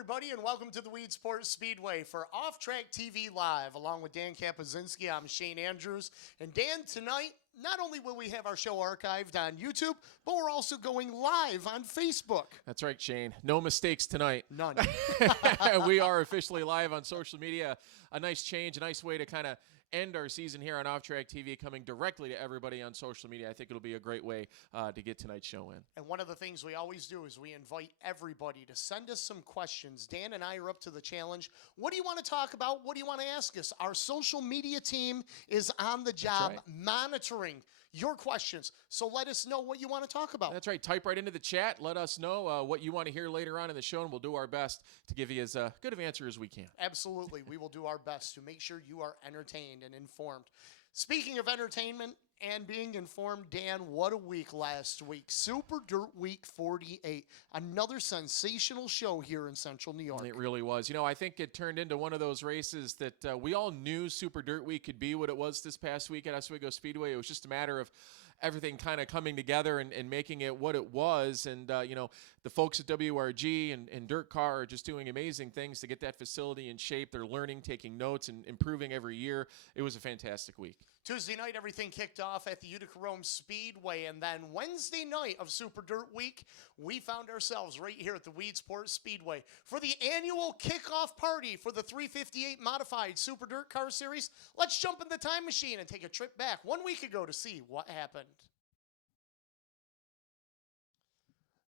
everybody, and welcome to the Weedsport Speedway for Off Track TV Live. Along with Dan Kapuscinski, I'm Shane Andrews. And Dan, tonight, not only will we have our show archived on YouTube, but we're also going live on Facebook. That's right, Shane. No mistakes tonight. None. We are officially live on social media. A nice change, a nice way to kind of end our season here on Off Track TV, coming directly to everybody on social media. I think it'll be a great way to get tonight's show in. And one of the things we always do is we invite everybody to send us some questions. Dan and I are up to the challenge. What do you want to talk about? What do you want to ask us? Our social media team is on the job monitoring your questions. So let us know what you want to talk about. That's right. Type right into the chat. Let us know what you want to hear later on in the show, and we'll do our best to give you as good of an answer as we can. Absolutely. We will do our best to make sure you are entertained and informed. Speaking of entertainment and being informed, Dan, what a week last week. Super Dirt Week 48. Another sensational show here in Central New York. It really was. You know, I think it turned into one of those races that we all knew Super Dirt Week could be what it was this past week at Oswego Speedway. It was just a matter of everything kind of coming together and making it what it was. And, you know, the folks at WRG and Dirt Car are just doing amazing things to get that facility in shape. They're learning, taking notes, and improving every year. It was a fantastic week. Tuesday night, everything kicked off at the Utica Rome Speedway. And then Wednesday night of Super Dirt Week, we found ourselves right here at the Weedsport Speedway for the annual kickoff party for the 358 Modified Super Dirt Car Series. Let's jump in the time machine and take a trip back 1 week ago to see what happened.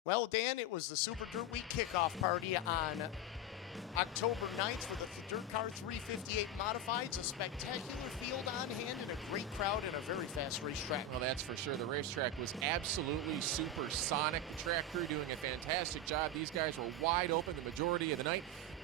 Well, Dan, it was the Super Dirt Week kickoff party on October 9th for the Dirt Car 358 Modifieds. A spectacular field on hand and a great crowd and a very fast racetrack. Well, that's for sure. The racetrack was absolutely supersonic. The track crew doing a fantastic job. These guys were wide open the majority of the night,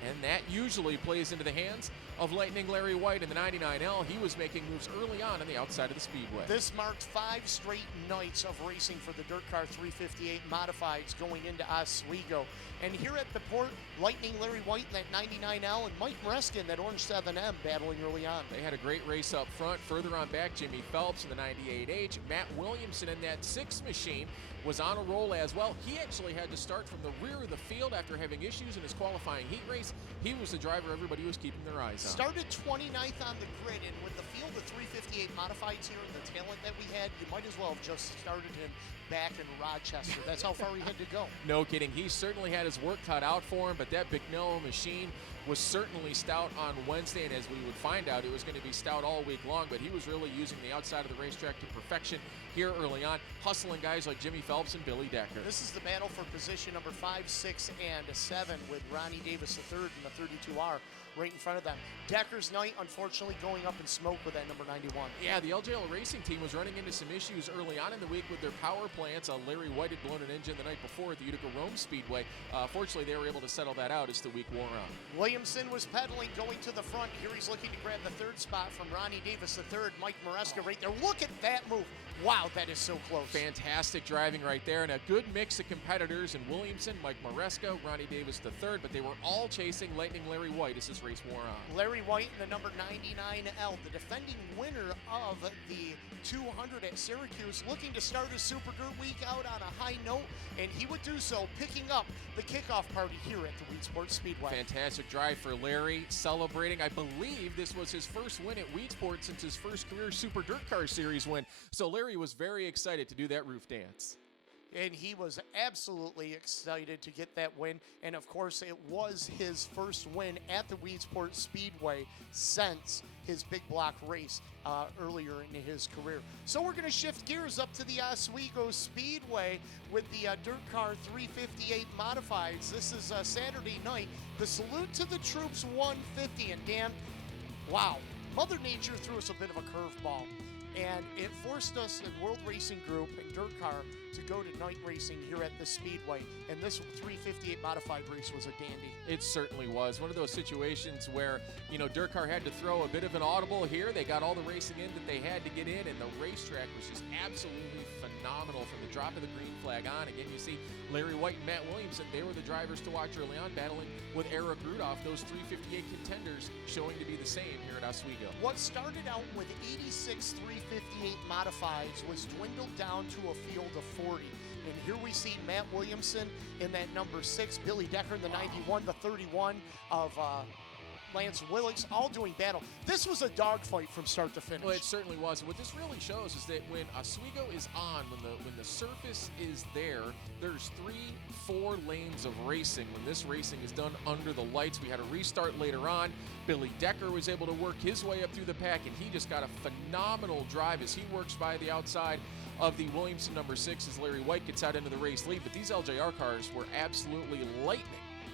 and that usually plays into the hands of Lightning Larry White in the 99L. He was making moves early on the outside of the speedway. This marked 5 straight nights of racing for the Dirt Car 358 Modifieds going into Oswego. And here at the port, Lightning Larry White in that 99L and Mike Maresca in that orange 7M battling early on. They had a great race up front. Further on back, Jimmy Phelps in the 98H. Matt Williamson in that 6 machine was on a roll as well. He actually had to start from the rear of the field after having issues in his qualifying heat race. He was the driver everybody was keeping their eyes on. Started 29th on the grid, and with the field of 358 Modifieds here and the talent that we had, you might as well have just started him back in Rochester. That's how far he had to go. No kidding. He certainly had his work cut out for him, but that Bicknell machine was certainly stout on Wednesday, and as we would find out, it was going to be stout all week long, but he was really using the outside of the racetrack to perfection here early on, hustling guys like Jimmy Phelps and Billy Decker. This is the battle for position number 5, 6, and 7 with Ronnie Davis III in the 32R right in front of them. Decker's night, unfortunately, going up in smoke with that number 91. Yeah, the LJL Racing team was running into some issues early on in the week with their power plants. Larry White had blown an engine the night before at the Utica Rome Speedway. Fortunately, they were able to settle that out as the week wore on. Williamson was pedaling, going to the front. Here he's looking to grab the 3rd spot from Ronnie Davis III. Mike Maresca right there. Look at that move. Wow, that is so close. Fantastic driving right there, and a good mix of competitors in Williamson, Mike Maresca, Ronnie Davis III, but they were all chasing Lightning Larry White as this race wore on. Larry White in the number 99L, the defending winner of the 200 at Syracuse, looking to start his Super Dirt Week out on a high note, and he would do so picking up the kickoff party here at the Weedsport Speedway. Fantastic drive for Larry, celebrating. I believe this was his first win at Weedsport since his first career Super Dirt Car Series win. So Larry was very excited to do that roof dance. And he was absolutely excited to get that win. And of course, it was his first win at the Weedsport Speedway since his big block race earlier in his career. So we're going to shift gears up to the Oswego Speedway with the Dirt Car 358 Modifieds. This is Saturday night. The Salute to the Troops 150. And Dan, wow, Mother Nature threw us a bit of a curveball. And it forced us in World Racing Group and Dirt Car to go to night racing here at the Speedway. And this 358 Modified race was a dandy. It certainly was. One of those situations where, you know, Dirt Car had to throw a bit of an audible here. They got all the racing in that they had to get in, and the racetrack was just absolutely phenomenal from the drop of the green flag on. Again, you see Larry White and Matt Williamson. They were the drivers to watch early on, battling with Eric Rudolph. Those 358 contenders showing to be the same here at Oswego. What started out with 86 358 Modifieds was dwindled down to a field of 40. And here we see Matt Williamson in that number 6, Billy Decker in the 91, the 31 of Lance Willicks, all doing battle. This was a dogfight from start to finish. Well, it certainly was. What this really shows is that when Oswego is on, when the surface is there, there's 3-4 lanes of racing. When this racing is done under the lights, we had a restart later on. Billy Decker was able to work his way up through the pack, and he just got a phenomenal drive as he works by the outside of the Williamson number 6 as Larry White gets out into the race lead. But these LJR cars were absolutely lightning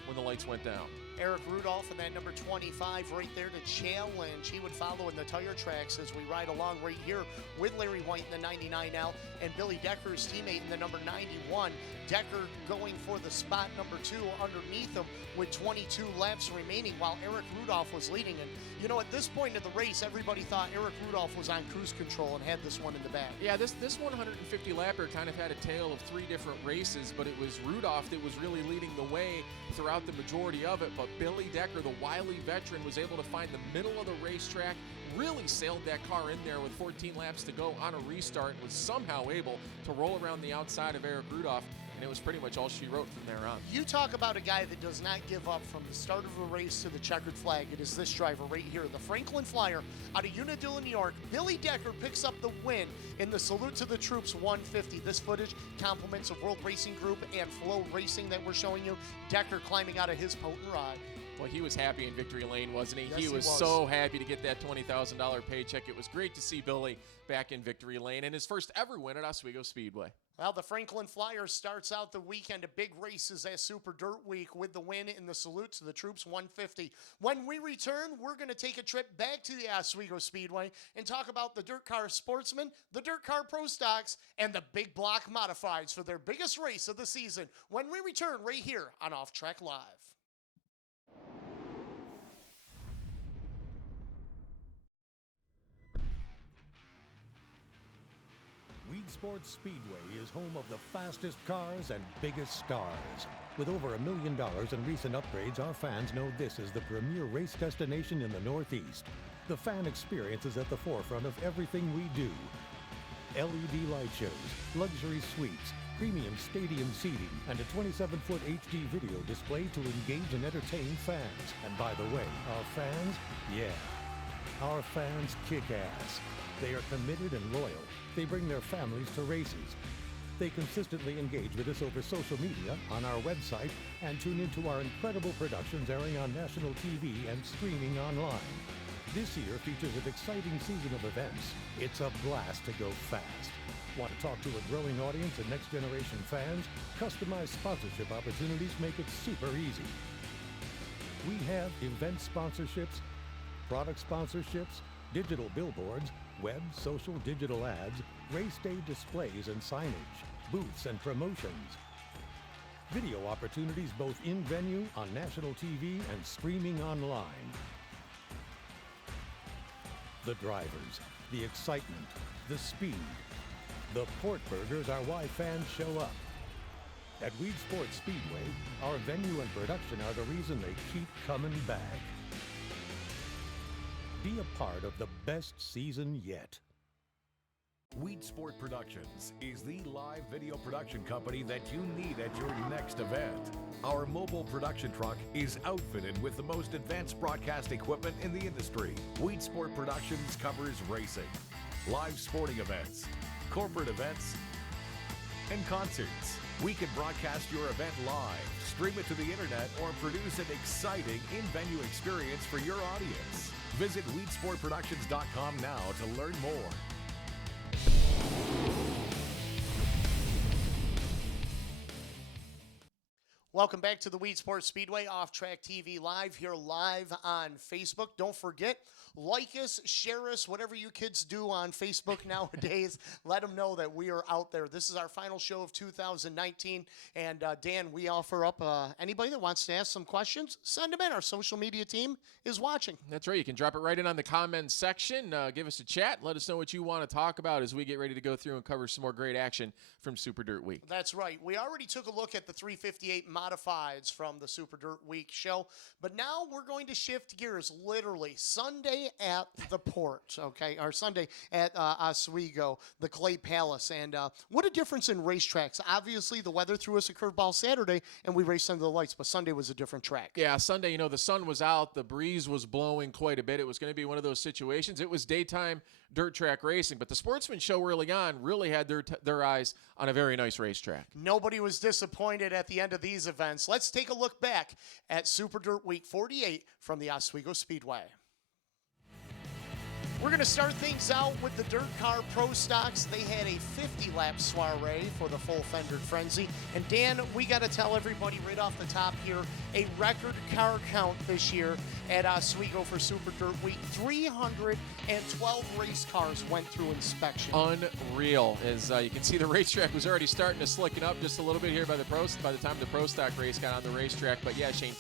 when the lights went down. Eric Rudolph in that number 25 right there to challenge. He would follow in the tire tracks as we ride along right here with Larry White in the 99L and Billy Decker's teammate in the number 91. Decker going for the spot number 2 underneath him with 22 laps remaining while Eric Rudolph was leading. And, you know, at this point in the race, everybody thought Eric Rudolph was on cruise control and had this one in the bag. Yeah, this 150 lapper kind of had a tale of 3 different races, but it was Rudolph that was really leading the way throughout the majority of it. But Billy Decker, the wily veteran, was able to find the middle of the racetrack, really sailed that car in there with 14 laps to go on a restart, and was somehow able to roll around the outside of Eric Rudolph. And it was pretty much all she wrote from there on. You talk about a guy that does not give up from the start of a race to the checkered flag. It is this driver right here, the Franklin Flyer out of Unadilla, New York. Billy Decker picks up the win in the Salute to the Troops 150. This footage compliments of World Racing Group and Flow Racing that we're showing you. Decker climbing out of his potent ride. Well, he was happy in victory lane, wasn't he? Yes, He was so happy to get that $20,000 paycheck. It was great to see Billy back in victory lane and his first ever win at Oswego Speedway. Well, the Franklin Flyer starts out the weekend of big races at Super Dirt Week with the win in the Salute to the Troops 150. When we return, we're going to take a trip back to the Oswego Speedway and talk about the Dirt Car Sportsman, the Dirt Car Pro Stocks, and the Big Block Modifieds for their biggest race of the season when we return right here on Off Track Live. Weedsport Speedway is home of the fastest cars and biggest stars. With over $1 million in recent upgrades, our fans know this is the premier race destination in the Northeast. The fan experience is at the forefront of everything we do. LED light shows, luxury suites, premium stadium seating, and a 27-foot HD video display to engage and entertain fans. And by the way, our fans, yeah, our fans kick ass. They are committed and loyal. They bring their families to races. They consistently engage with us over social media, on our website, and tune into our incredible productions airing on national TV and streaming online. This year features an exciting season of events. It's a blast to go fast. Want to talk to a growing audience and next-generation fans? Customized sponsorship opportunities make it super easy. We have event sponsorships, product sponsorships, digital billboards, web, social, digital ads, race day displays and signage, booths and promotions. Video opportunities both in venue, on national TV, and streaming online. The drivers, the excitement, the speed. The Port Burgers are why fans show up. At Weedsport Speedway, our venue and production are the reason they keep coming back. Be a part of the best season yet. Weedsport Productions is the live video production company that you need at your next event. Our mobile production truck is outfitted with the most advanced broadcast equipment in the industry. Weedsport Productions covers racing, live sporting events, corporate events, and concerts. We can broadcast your event live, stream it to the internet, or produce an exciting in-venue experience for your audience. Visit weedsportproductions.com now to learn more. Welcome back to the Weedsport Speedway Off Track TV Live, here live on Facebook. Don't forget, like us, share us, whatever you kids do on Facebook nowadays. Let them know that we are out there. This is our final show of 2019. And Dan, we offer up anybody that wants to ask some questions, send them in. Our social media team is watching. That's right. You can drop it right in on the comments section. Give us a chat. Let us know what you want to talk about as we get ready to go through and cover some more great action from Super Dirt Week. That's right. We already took a look at the 358 modifieds from the Super Dirt Week show. But now we're going to shift gears, literally Sunday at the port, okay, or Sunday at Oswego, the Clay Palace. And what a difference in racetracks. Obviously, the weather threw us a curveball Saturday, and we raced under the lights, but Sunday was a different track. Yeah, Sunday, you know, the sun was out, the breeze was blowing quite a bit. It was going to be one of those situations. It was daytime dirt track racing, but the Sportsman show early on really had their eyes on a very nice racetrack. Nobody was disappointed at the end of these events. Let's take a look back at Super Dirt Week 48 from the Oswego Speedway. We're going to start things out with the Dirt Car Pro Stocks. They had a 50-lap soiree for the full fendered frenzy. And Dan, we got to tell everybody right off the top here, a record car count this year at Oswego for Super Dirt Week. 312 race cars went through inspection. Unreal. As you can see, the racetrack was already starting to slicken up just a little bit here by the time the Pro Stock race got on the racetrack. But yeah, Shane,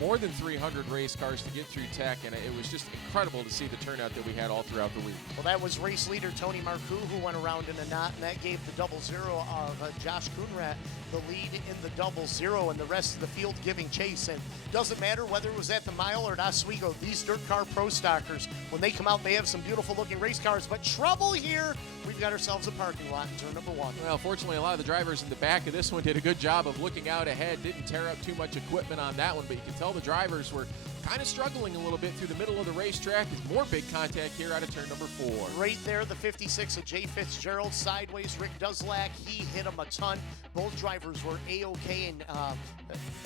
more than 300 race cars to get through tech, and it was just incredible to see the turnout that we had all throughout the week. Well, that was race leader Tony Marcoux, who went around in a knot, and that gave the 0-0 of Josh Coonrat the lead in the 0-0, and the rest of the field giving chase. And doesn't matter whether it was at the mile or at Oswego, these Dirt Car Pro Stockers, when they come out, they have some beautiful looking race cars, but trouble here. We've got ourselves a parking lot in turn number one. Well, fortunately, a lot of the drivers in the back of this one did a good job of looking out ahead, didn't tear up too much equipment on that one, but you can tell the drivers were kind of struggling a little bit through the middle of the racetrack. There's more big contact here out of turn number 4. Right there, the 56 of Jay Fitzgerald sideways. Rick Duzlak, he hit him a ton. Both drivers were A-OK, and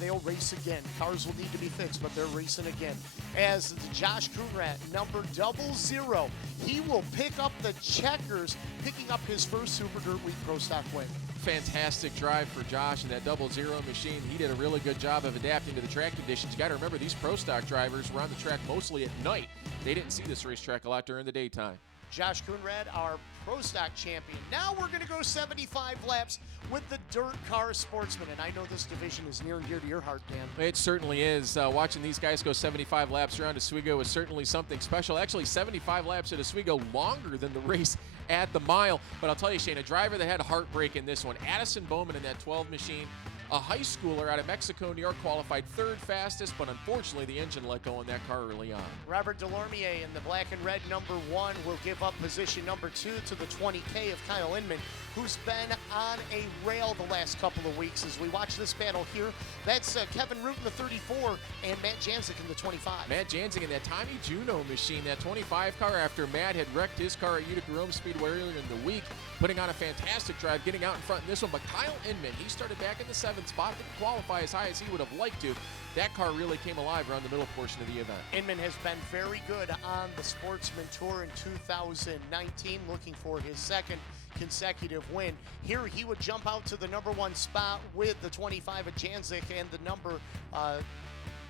they'll race again. Cars will need to be fixed, but they're racing again. As Josh Coonrat, number 00, he will pick up the checkers, picking up his first Super Dirt Week Pro Stock win. Fantastic drive for Josh and that 0-0 machine. He did a really good job of adapting to the track conditions. You got to remember, these Pro Stock drivers were on the track mostly at night. They didn't see this racetrack a lot during the daytime. Josh Coonrad, our Pro Stock champion. Now we're going to go 75 laps with the Dirt Car Sportsman, and I know this division is near and dear to your heart, Dan. It certainly is. Watching these guys go 75 laps around Oswego is certainly something special. Actually, 75 laps at Oswego longer than the race at the mile. But I'll tell you, Shane, a driver that had a heartbreak in this one, Addison Bowman in that 12 machine, a high schooler out of Mexico, New York, qualified 3rd fastest, but unfortunately the engine let go in that car early on. Robert Delormier in the black and red number 1 will give up position number 2 to the 20K of Kyle Inman, who's been on a rail the last couple of weeks. As we watch this battle here, that's Kevin Root in the 34 and Matt Janzik in the 25. Matt Janzik in that Tommy Juno machine, that 25 car, after Matt had wrecked his car at Utica Rome Speedway earlier in the week, putting on a fantastic drive, getting out in front in this one. But Kyle Inman, he started back in the 7th spot, didn't qualify as high as he would have liked to. That car really came alive around the middle portion of the event. Inman has been very good on the Sportsman Tour in 2019, looking for his 2nd consecutive win. Here he would jump out to the number 1 spot with the 25 of Janzik and the number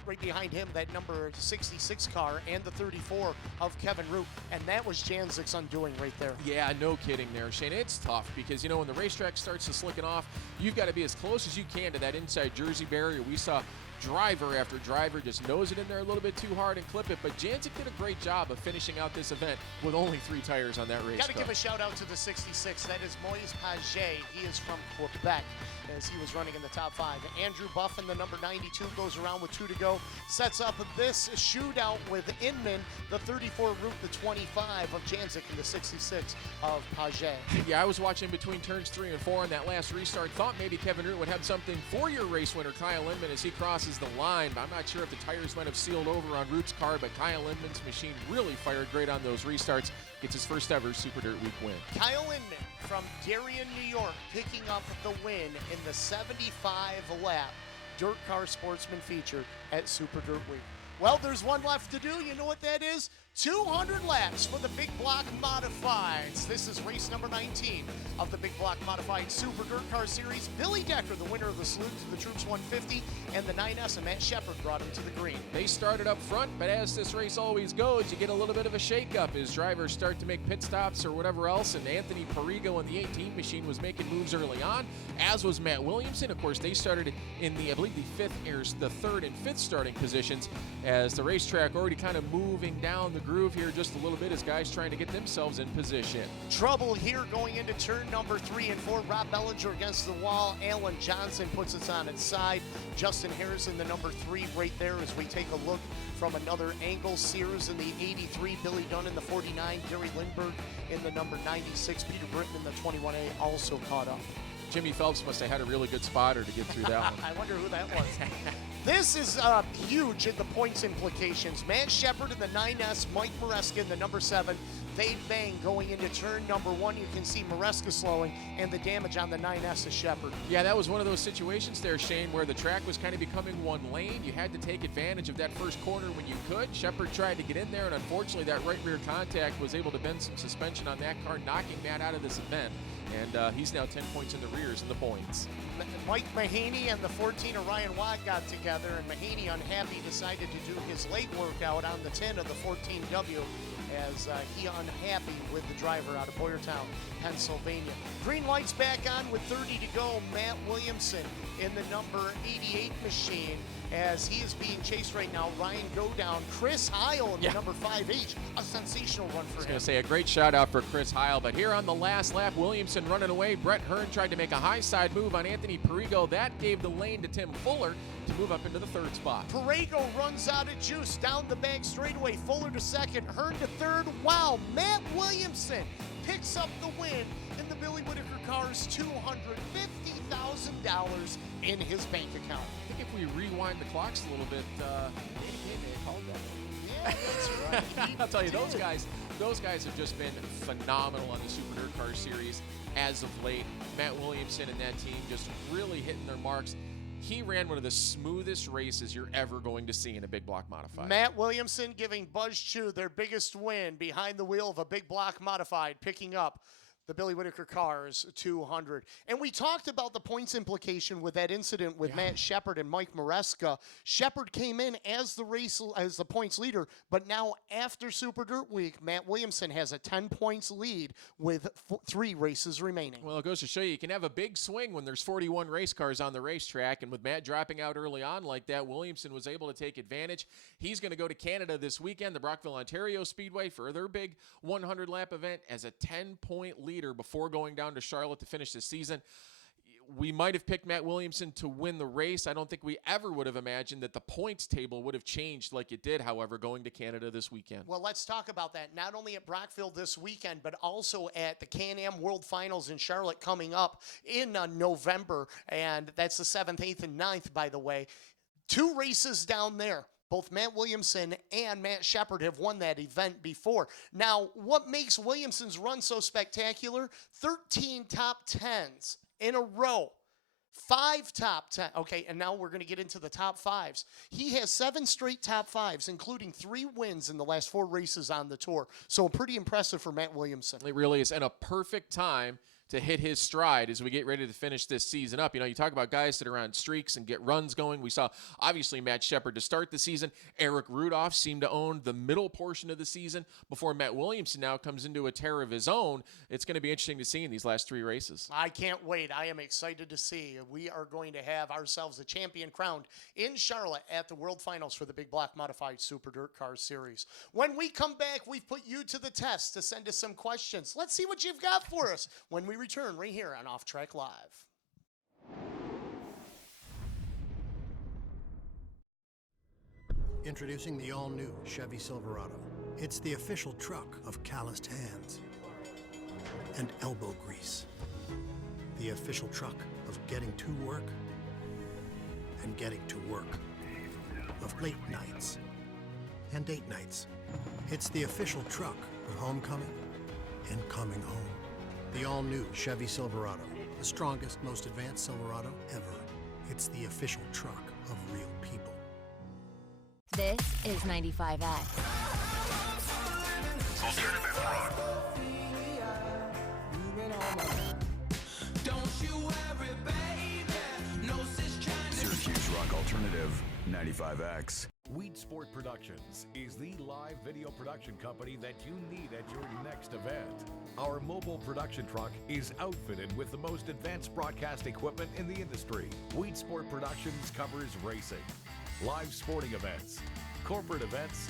right behind him, that number 66 car and the 34 of Kevin Root, and that was Janzik's undoing right there. Yeah, no kidding there, Shane. It's tough because, you know, when the racetrack starts to slicken off, you've got to be as close as you can to that inside Jersey barrier. We saw driver after driver just nose it in there a little bit too hard and clip it, but Janzik did a great job of finishing out this event with only 3 tires on that race Got to car. give a shout out to the 66. That is Moise Paget. He is from Quebec, as he was running in the top 5. Andrew Buffin, the number 92, goes around with 2 to go. Sets up this shootout with Inman, the 34 Root, the 25 of Janzik, and the 66 of Paget. Yeah, I was watching between turns 3 and 4 on that last restart. Thought maybe Kevin Root would have something for your race winner, Kyle Inman, as he crosses the line. I'm not sure if the tires might have sealed over on Root's car, but Kyle Inman's machine really fired great on those restarts. Gets his first ever Super Dirt Week win. Kyle Inman from Darien, New York, picking up the win in the 75-lap Dirt Car Sportsman feature at Super Dirt Week. Well, there's one left to do. You know what that is? 200 laps for the Big Block Modifieds. This is race number 19 of the Big Block Modified Super Dirt Car Series. Billy Decker, the winner of the Salute to the Troops 150, and the 9S, and Matt Shepard brought him to the green. They started up front, but as this race always goes, you get a little bit of a shakeup as drivers start to make pit stops or whatever else, and Anthony Perigo in the 18 machine was making moves early on, as was Matt Williamson. Of course, they started in the, I believe, the 3rd and 5th starting positions as the racetrack already kind of moving down the groove here just a little bit as guys trying to get themselves in position. Trouble here going into turn number 3 and 4. Rob Bellinger against the wall. Alan Johnson puts us on its side. Justin Harrison, the number 3 right there as we take a look from another angle. Sears in the 83, Billy Dunn in the 49, Gary Lindbergh in the number 96, Peter Britton in the 21A also caught up. Jimmy Phelps must have had a really good spotter to get through that one. I wonder who that was. This is huge in the points implications. Matt Shepard in the 9S, Mike Maresca in the number 7. They bang going into turn number 1. You can see Maresca slowing and the damage on the 9S is Shepard. Yeah, that was one of those situations there, Shane, where the track was kind of becoming one lane. You had to take advantage of that first corner when you could. Shepard tried to get in there, and unfortunately that right rear contact was able to bend some suspension on that car, knocking Matt out of this event. And he's now 10 points in the rears in the points. Mike Mahaney and the 14 Orion Watt got together, and Mahaney, unhappy, decided to do his late workout on the 10 of the 14W as he unhappy with the driver out of Boyertown, Pennsylvania. Green lights back on with 30 to go. Matt Williamson in the number 88 machine as he is being chased right now. Ryan Godown, Chris Heil in the number 5H. A sensational run for him. I was going to say a great shout out for Chris Heil, but here on the last lap, Williamson running away. Brett Hearn tried to make a high side move on Anthony Perigo. That gave the lane to Tim Fuller to move up into the 3rd spot. Perigo runs out of juice down the back straightaway. Fuller to 2nd, Hearn to 3rd. Wow, Matt Williamson picks up the win in the Billy Whitaker Cars $250,000 in his bank account. I think if we rewind the clocks a little bit, Danny Kay may have called that. Yeah, that's right. I'll tell you, those guys have just been phenomenal on the Super Dirt Car Series as of late. Matt Williamson and that team just really hitting their marks. He ran one of the smoothest races you're ever going to see in a big block modified. Matt Williamson giving Buzz Chu their biggest win behind the wheel of a big block modified, picking up the Billy Whitaker Cars 200. And we talked about the points implication with that incident with Matt Shepard and Mike Maresca. Shepard came in as the points leader, but now after Super Dirt Week, Matt Williamson has a 10 points lead with 3 races remaining. Well, it goes to show you can have a big swing when there's 41 race cars on the racetrack, and with Matt dropping out early on like that, Williamson was able to take advantage. He's going to go to Canada this weekend, the Brockville, Ontario Speedway, for their big 100-lap event as a 10-point leader before going down to Charlotte to finish the season. We might have picked Matt Williamson to win the race. I don't think we ever would have imagined that the points table would have changed like it did, however, going to Canada this weekend. Well, let's talk about that. Not only at Brockville this weekend, but also at the Can-Am World Finals in Charlotte coming up in November. And that's the 7th, 8th, and 9th, by the way. 2 races down there. Both Matt Williamson and Matt Shepard have won that event before. Now, what makes Williamson's run so spectacular? 13 top 10s in a row. 5 top 10. Okay, and now we're going to get into the top 5s. He has 7 straight top 5s, including 3 wins in the last 4 races on the tour. So pretty impressive for Matt Williamson. It really is, and a perfect time to hit his stride as we get ready to finish this season up. You know, you talk about guys that are on streaks and get runs going. We saw, obviously, Matt Shepard to start the season. Eric Rudolph seemed to own the middle portion of the season before Matt Williamson now comes into a tear of his own. It's going to be interesting to see in these last 3 races. I can't wait. I am excited to see. We are going to have ourselves a champion crowned in Charlotte at the World Finals for the Big Block Modified Super Dirt Car Series. When we come back, we've put you to the test to send us some questions. Let's see what you've got for us when we return right here on Off Track Live. Introducing the all-new Chevy Silverado. It's the official truck of calloused hands and elbow grease. The official truck of getting to work and getting to work. Of late nights and date nights. It's the official truck of homecoming and coming home. The all-new Chevy Silverado. The strongest, most advanced Silverado ever. It's the official truck of real people. This is 95X. Alternative rock. Syracuse Rock Alternative 95X. Weedsport Productions is the live video production company that you need at your next event. Our mobile production truck is outfitted with the most advanced broadcast equipment in the industry. Weedsport Productions covers racing, live sporting events, corporate events,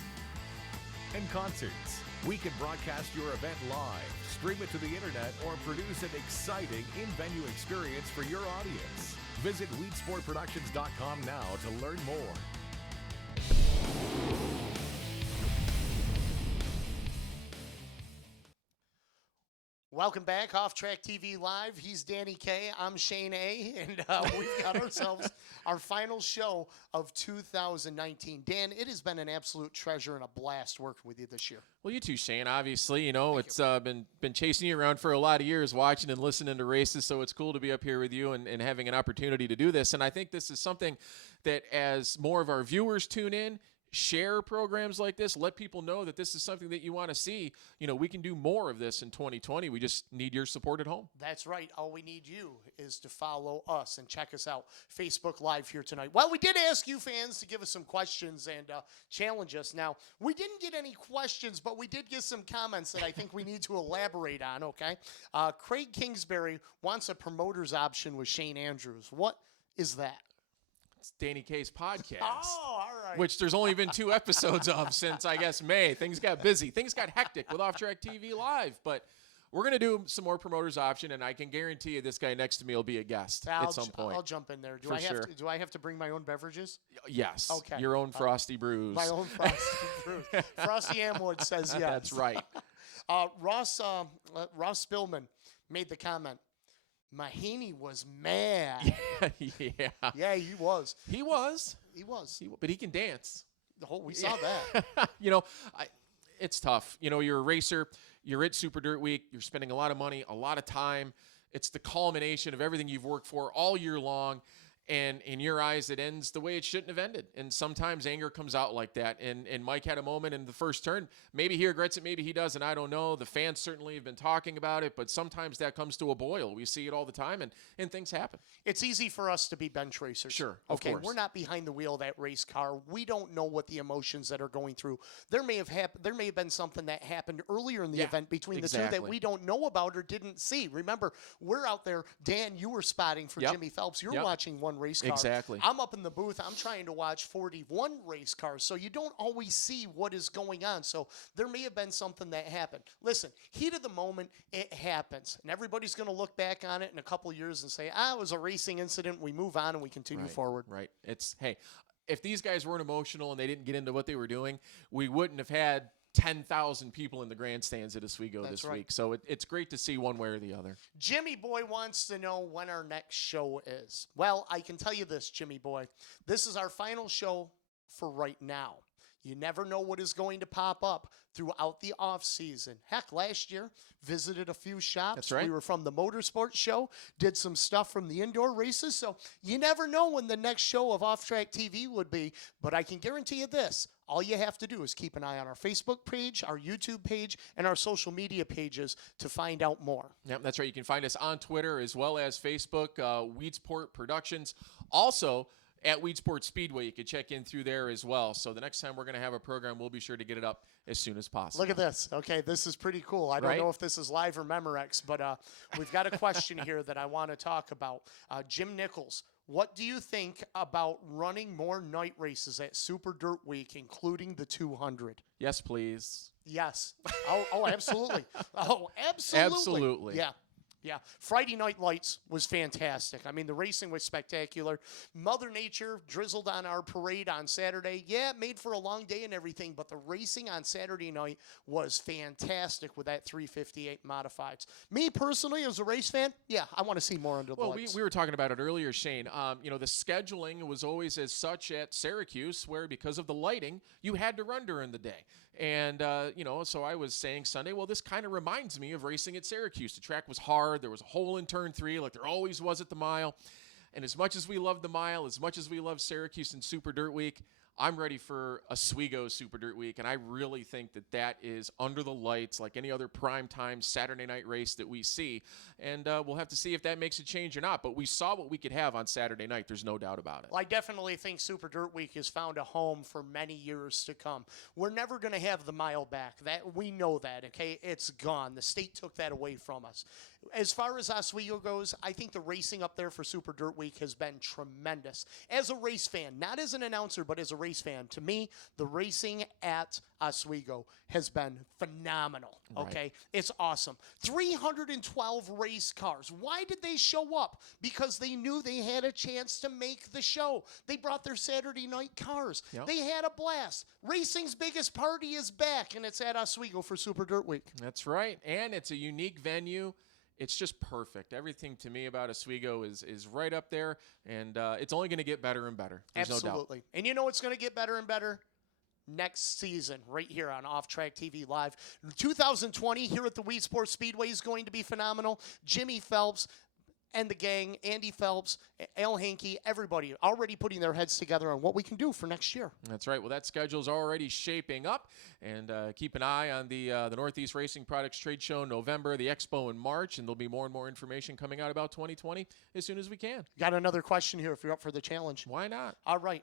and concerts. We can broadcast your event live, stream it to the internet, or produce an exciting in-venue experience for your audience. Visit weedsportproductions.com now to learn more. Welcome back, Off Track TV Live. He's Danny K. I'm Shane A. And we've got ourselves our final show of 2019. Dan, it has been an absolute treasure and a blast working with you this year. Well, you too, Shane. Obviously, it's been chasing you around for a lot of years, watching and listening to races. So it's cool to be up here with you and having an opportunity to do this. And I think this is something that as more of our viewers tune in, share programs like this, let people know that this is something that you want to see. We can do more of this in 2020. We just need your support at home. That's right. All we need you is to follow us and check us out. Facebook Live here tonight. Well, we did ask you fans to give us some questions and challenge us. Now, we didn't get any questions, but we did get some comments that I think we need to elaborate on, okay? Craig Kingsbury wants a promoter's option with Shane Andrews. What is that? It's Danny K's podcast. Oh, all right. Which there's only been 2 episodes of since, I guess, May. Things got busy. Things got hectic with Off Track TV Live. But we're going to do some more promoter's option, and I can guarantee you this guy next to me will be a guest at some point. I'll jump in there. Do I have to bring my own beverages? Yes. Okay. Your own Frosty Brews. My own Frosty Brews. Frosty Amwood says yes. That's right. Ross Spillman made the comment, Mahaney was mad. Yeah. Yeah, he was. He was. But he can dance. We saw that. It's tough. You're a racer. You're at Super Dirt Week. You're spending a lot of money, a lot of time. It's the culmination of everything you've worked for all year long. And in your eyes, it ends the way it shouldn't have ended. And sometimes anger comes out like that. And Mike had a moment in the first turn. Maybe he regrets it. Maybe he doesn't. I don't know. The fans certainly have been talking about it. But sometimes that comes to a boil. We see it all the time, and things happen. It's easy for us to be bench racers. Sure, of course. We're not behind the wheel of that race car. We don't know what the emotions that are going through. There may have been something that happened earlier in the event between the two that we don't know about or didn't see. Remember, we're out there. Dan, you were spotting for Jimmy Phelps. You're watching one race car. Exactly. I'm up in the booth. I'm trying to watch 41 race cars. So you don't always see what is going on. So there may have been something that happened. Listen, heat of the moment, it happens. And everybody's going to look back on it in a couple of years and say, it was a racing incident. We move on and we continue forward. Right. If these guys weren't emotional and they didn't get into what they were doing, we wouldn't have had 10,000 people in the grandstands at Oswego this week. So it's great to see one way or the other. Jimmy Boy wants to know when our next show is. Well, I can tell you this, Jimmy Boy. This is our final show for right now. You never know what is going to pop up throughout the off season. Heck, last year, visited a few shops. That's right. We were from the motorsports show, did some stuff from the indoor races. So you never know when the next show of Off Track TV would be. But I can guarantee you this. All you have to do is keep an eye on our Facebook page, our YouTube page, and our social media pages to find out more. Yep, that's right. You can find us on Twitter as well as Facebook, Weedsport Productions. Also, at Weedsport Speedway, you can check in through there as well. So the next time we're going to have a program, we'll be sure to get it up as soon as possible. Look at this. Okay, this is pretty cool. I don't know if this is live or Memorex, but we've got a question here that I want to talk about. Jim Nichols, what do you think about running more night races at Super Dirt Week, including the 200? Yes, please. Yes. Oh, absolutely. Oh, absolutely. Absolutely. Yeah. Yeah, Friday Night Lights was fantastic. I mean, the racing was spectacular. Mother Nature drizzled on our parade on Saturday. Yeah, it made for a long day and everything, but the racing on Saturday night was fantastic with that 358 modifieds. Me personally, as a race fan, yeah, I want to see more under the lights. We were talking about it earlier, Shane. The scheduling was always as such at Syracuse, where because of the lighting, you had to run during the day. And, so I was saying Sunday, well, this kind of reminds me of racing at Syracuse. The track was hard. There was a hole in turn 3 like there always was at the mile. And as much as we love the mile, as much as we love Syracuse and Super Dirt Week, I'm ready for Oswego Super Dirt Week, and I really think that is under the lights like any other primetime Saturday night race that we see. And we'll have to see if that makes a change or not. But we saw what we could have on Saturday night. There's no doubt about it. Well, I definitely think Super Dirt Week has found a home for many years to come. We're never going to have the mile back. That we know that, okay? It's gone. The state took that away from us. As far as Oswego goes, I think the racing up there for Super Dirt Week has been tremendous. As a race fan, not as an announcer, but as a race race fan, to me, the racing at Oswego has been phenomenal, okay? Right. It's awesome. 312 race cars. Why did they show up? Because they knew they had a chance to make the show. They brought their Saturday night cars. Yep. They had a blast. Racing's biggest party is back, and it's at Oswego for Super Dirt Week. That's right. And it's a unique venue. It's just perfect. Everything to me about Oswego is right up there, and it's only going to get better and better. There's no doubt. Absolutely. And you know what's going to get better and better? Next season, right here on Off Track TV Live. 2020 here at the Weedsport Speedway is going to be phenomenal. Jimmy Phelps and the gang, Andy Phelps, Al Hankey, everybody already putting their heads together on what we can do for next year. That's right. Well, that schedule's already shaping up, and keep an eye on the Northeast Racing Products Trade Show in November, the Expo in March, and there'll be more and more information coming out about 2020 as soon as we can. Got another question here if you're up for the challenge. Why not? All right.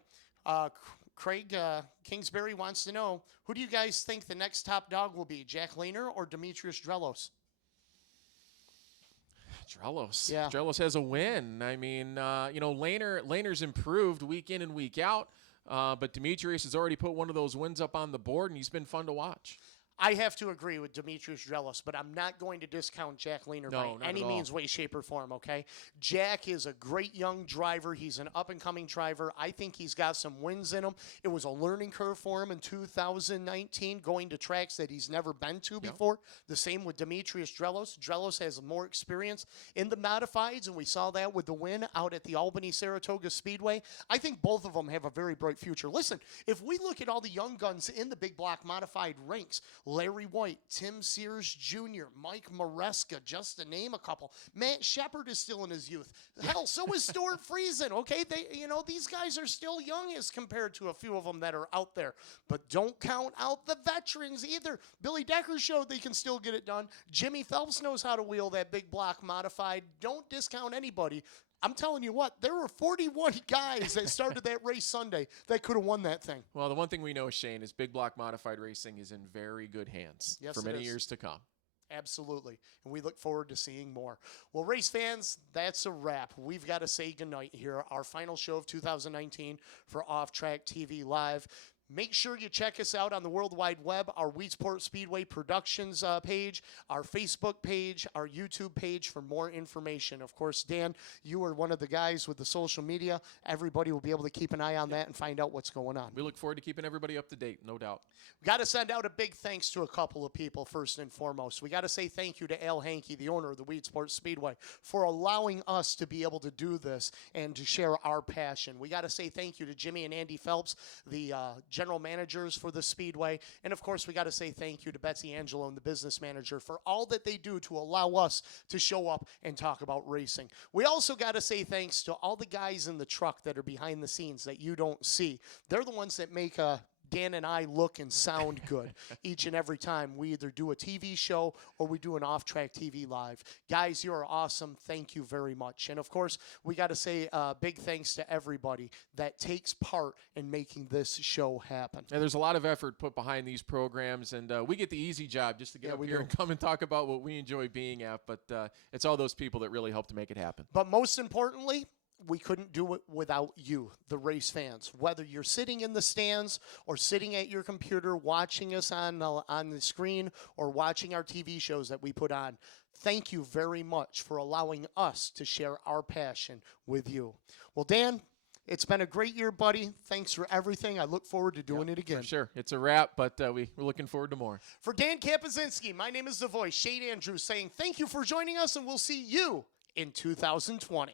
Craig Kingsbury wants to know, who do you guys think the next top dog will be, Jack Lehner or Demetrius Drelos? Drelos. Yeah. Drelos has a win. I mean, Lehner's improved week in and week out, but Demetrius has already put one of those wins up on the board, and he's been fun to watch. I have to agree with Demetrius Drelos, but I'm not going to discount Jack Lehner No, by not any at all. means, way, shape, or form, okay? Jack is a great young driver. He's an up-and-coming driver. I think he's got some wins in him. It was a learning curve for him in 2019, going to tracks that he's never been to before. The same with Demetrius Drelos. Drelos has more experience in the modifieds, and we saw that with the win out at the Albany-Saratoga Speedway. I think both of them have a very bright future. Listen, if we look at all the young guns in the big block modified ranks, Larry White, Tim Sears Jr., Mike Maresca, just to name a couple. Matt Shepard is still in his youth. Hell, so is Stuart Friesen, okay? These guys are still young as compared to a few of them that are out there. But don't count out the veterans either. Billy Decker showed they can still get it done. Jimmy Phelps knows how to wheel that big block modified. Don't discount anybody. I'm telling you what, there were 41 guys that started that race Sunday that could have won that thing. Well, the one thing we know, Shane, is big block modified racing is in very good hands Yes, for it many is. years to come. Absolutely. And we look forward to seeing more. Well, race fans, that's a wrap. We've got to say goodnight here. Our final show of 2019 for Off Track TV Live. Make sure you check us out on the World Wide Web, our Weedsport Speedway Productions page, our Facebook page, our YouTube page for more information. Of course, Dan, you are one of the guys with the social media. Everybody will be able to keep an eye on that and find out what's going on. We look forward to keeping everybody up to date, no doubt. We got to send out a big thanks to a couple of people first and foremost. We got to say thank you to Al Hankey, the owner of the Weedsport Speedway, for allowing us to be able to do this and to share our passion. We got to say thank you to Jimmy and Andy Phelps, the general managers for the Speedway. And of course, we got to say thank you to Betsy Angelo and the business manager for all that they do to allow us to show up and talk about racing. We also got to say thanks to all the guys in the truck that are behind the scenes that you don't see. They're the ones that make Dan and I look and sound good each and every time we either do a TV show or we do an off-track TV live. Guys, you are awesome. Thank you very much. And, of course, we got to say big thanks to everybody that takes part in making this show happen. Yeah, there's a lot of effort put behind these programs, and we get the easy job just to get up here and come and talk about what we enjoy being at, but it's all those people that really help to make it happen. But most importantly, we couldn't do it without you, the race fans. Whether you're sitting in the stands or sitting at your computer watching us on the screen or watching our TV shows that we put on, thank you very much for allowing us to share our passion with you. Well, Dan, it's been a great year, buddy. Thanks for everything. I look forward to doing it again. For sure. It's a wrap, but we're looking forward to more. For Dan Kapuscinski, my name is The Voice, Shane Andrews, saying thank you for joining us, and we'll see you in 2020.